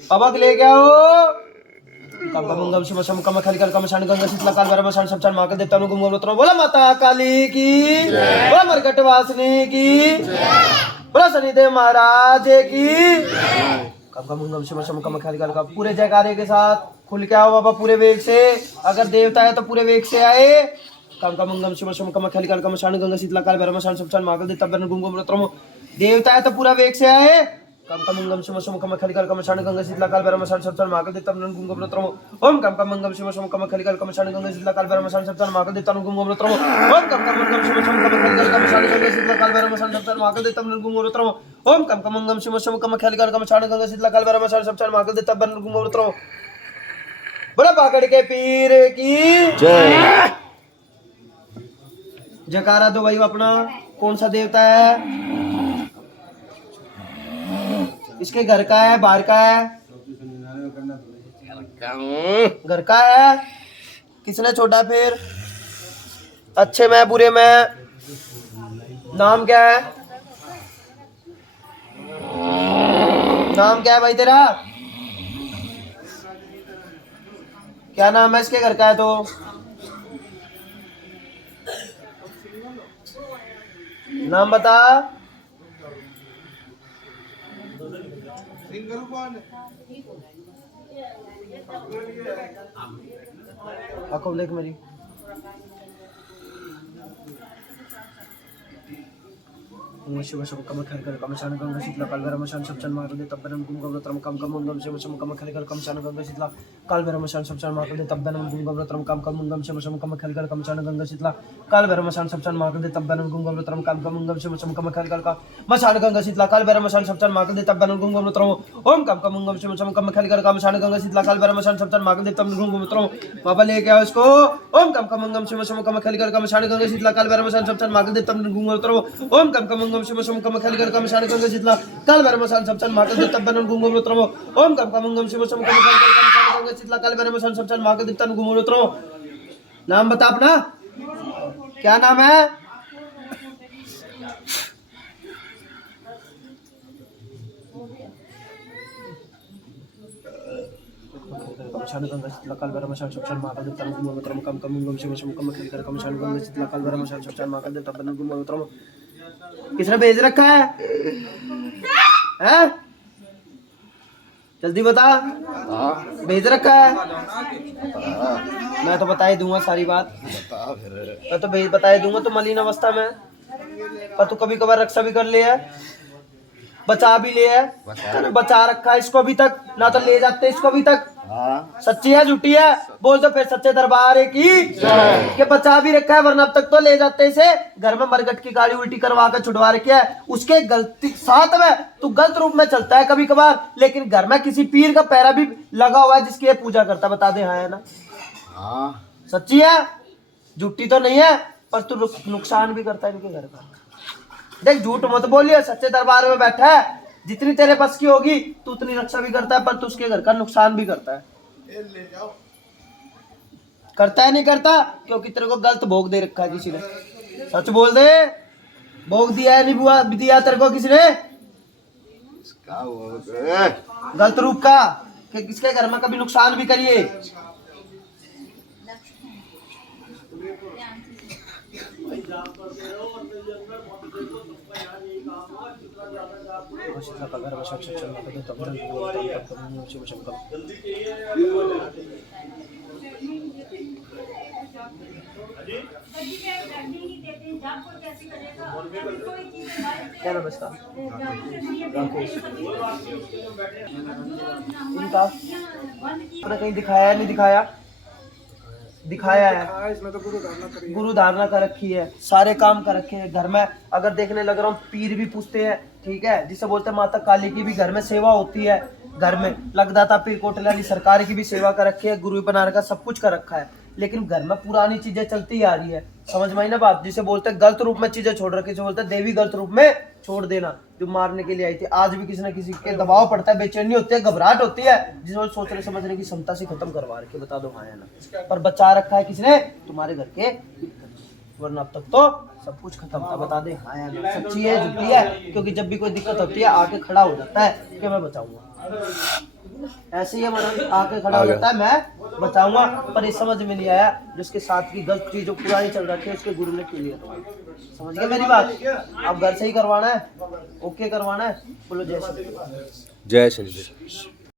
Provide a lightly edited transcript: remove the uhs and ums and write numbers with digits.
अबक लेके आओ। कम कम गम शिव शम कम खलिकल कम शान गंगा शीतला काल भैरव शान सबचान महाकाल देवता नु गुम गोत्रों। बोला माता काली की जय। बोला मरकट वासनी की जय। बोला शनिदेव महाराज की जय। कम कम गम शिव शम कम खलिकल का पूरे जयकारे के साथ खुल के आओ बाबा पूरे वेग से। अगर देवता है तो पूरे वेग से आए। कम कम गम शिव शम कम खलिकल कम शान गंगा शीतला काल भैरव शान सबचान महाकाल देवता गुम गोत्रों। देवता है तो पूरा वेग से आए। कम कम मंगम शिव शम कम खलिकल कम शान गंगा शीतला काल भैरव शान सबचान महाकाल देवता गुम गोत्रों। ओम कम कम मंगम शिव शम कम खलिकल कम शान गंगा शीतला काल भैरव शान सबचान महाकाल देवता गुम गोत्रों। ओम कम कम मंगम शिव शम कम खलिकल कम शान गंगा शीतला काल भैरव शान सबचान महाकाल देवता गुम गोत्रों। ओम कम कम मंगम शिव शम कम खलिकल कम शान गंगा शीतला काल भैरव शान सबचान महाकाल देवता गुम गोत्रों। बड़ा पाकड़ के पीर की जय। जयकारा दो भाई अपना। कौन सा देवता है? इसके घर का है बाहर का है? घर का है। किसने छोड़ा फिर? अच्छे में बुरे में? नाम क्या है? नाम क्या है भाई तेरा? क्या नाम है इसके घर का है तो? नाम बता। आंखों देख मेरी। शिव शम कम खलिकल कम शान गंगा शीतला काल भैरव शान सबचान महाकाल देवता गुम गोत्रों। कम कम मंगम शिव शम कम खलिकल कम शान गंगा शीतला काल भैरव शान सबचान महाकाल देवता गुम गोत्रों। कम कम मंगम शिव शम कम खलिकल कम शान गंगा शीतला काल भैरव शान सबचान महाकाल देवता गुम गोत्रों। कम कम मंगम शिव शम कम खलिकल कम शान गंगा शीतला काल भैरव शान सबचान महाकाल देवता गुम गोत्रों। ओम कम कम मंगम शिव शम कम खलिकल कम शान गंगा शीतला काल भैरव शान सबचान महाकाल देवता गुम गोत्रों। बाबा लेके आओ इसको। ओम कम कम मंगम शिव शम कम खलिकल कम शान गंगा शीतला काल भैरव शान सबचान महाकाल देवता गुम गोत्रों। ओम कम कम मंगम शिव शम कम खलिकल कम शान गंगा शीतला काल भैरव शान सबचान महाकाल देवता गुम गोत्रों। ओम कम कम मंगम शिव शम कम खलिकल कम शान गंगा शीतला काल भैरव शान सबचान महाकाल देवता गुम गोत्रों। नाम बता अपना। क्या नाम है? शान गंगा शीतला काल भैरव शान सबचान महाकाल देवता गुम गोत्रों। कम कम मंगम शिव शम कम खलिकल कम शान गंगा शीतला काल भैरव शान सबचान महाकाल देवता गुम गोत्रों। किसने भेज रखा है? हैं? जल्दी बता। भेज रखा है? मैं तो बता ही दूंगा सारी बात। मैं तो बता ही दूंगा। तो मलिन अवस्था में पर तू कभी कभार रक्षा भी कर लिया है। बचा भी लिया है। बचा रखा है इसको अभी तक। ना तो ले जाते इसको अभी तक। सच्ची है झूठी है? बोल दो फिर सच्चे दरबार की कि बचा भी रखा है वरना अब तक तो ले जाते इसे। घर में मरगट की गाड़ी उल्टी करवा के छुड़वा रखी है उसके गलती साथ में। तू गलत रूप में चलता है कभी कभार लेकिन घर में किसी पीर का पैरा भी लगा हुआ है जिसकी ये पूजा करता। बता दे हाँ है ना? सच्ची है झूठी तो नहीं है पर तू नुकसान भी करता है इनके घर का। देख झूठ मत बोलिए। सच्चे दरबार में बैठा है जितनी तेरे पास की होगी तू उतनी रक्षा भी करता है पर तू उसके घर का नुकसान भी करता है। करता है नहीं करता? क्योंकि तेरे को गलत भोग दे रखा है किसी ने। सच बोल दे। भोग दिया है नहीं बुआ दिया तेरे को किसी ने? गलत रूप का कि किसके घर में कभी नुकसान भी करिए। क्या नाम है इसका? इनका कहीं दिखाया नहीं? दिखाया दिखाया है। इसमें तो गुरु धारणा कर रखी है। सारे काम कर रखे हैं घर में। अगर देखने लग रहा हूँ पीर भी पूछते हैं ठीक है जिसे बोलते हैं माता काली की भी घर में सेवा होती है। घर में लगदाता पीर कोटलानी सरकार की भी सेवा कर रखी है। गुरु बना रखा सब कुछ कर रखा है लेकिन घर में पुरानी चीजें चलती आ रही है। समझ में आई ना बात? जिसे बोलते हैं गलत रूप में चीजें छोड़ रखी। जिसे बोलते हैं देवी गलत रूप में छोड़ देना। जो मारने के लिए आई थी आज भी किसी न किसी के दबाव पड़ता है बेचैनी होती है घबराहट होती है जिसे सोचने समझने की क्षमता से खत्म करवा रखे। बता दो हाँ या ना? पर बचा रखा है किसने? तुम्हारे घर के वरना अब तक तो सब कुछ खत्म था। बता दे हाँ या ना? सच्ची है झूठी है? क्योंकि जब भी कोई दिक्कत होती है आके खड़ा हो जाता है कि मैं बचाऊंगा। ऐसे ही हमारा आके खड़ा हो जाता है, मैं बचाऊंगा, पर इस समझ में नहीं आया जिसके साथ की गलत चीज जो पुरानी चल रखी है उसके गुरु ने क्लियर करवाई। समझ गए मेरी बात? अब घर से ही करवाना है, ओके करवाना है, बोलो जय श्री। जय श्री कृष्ण।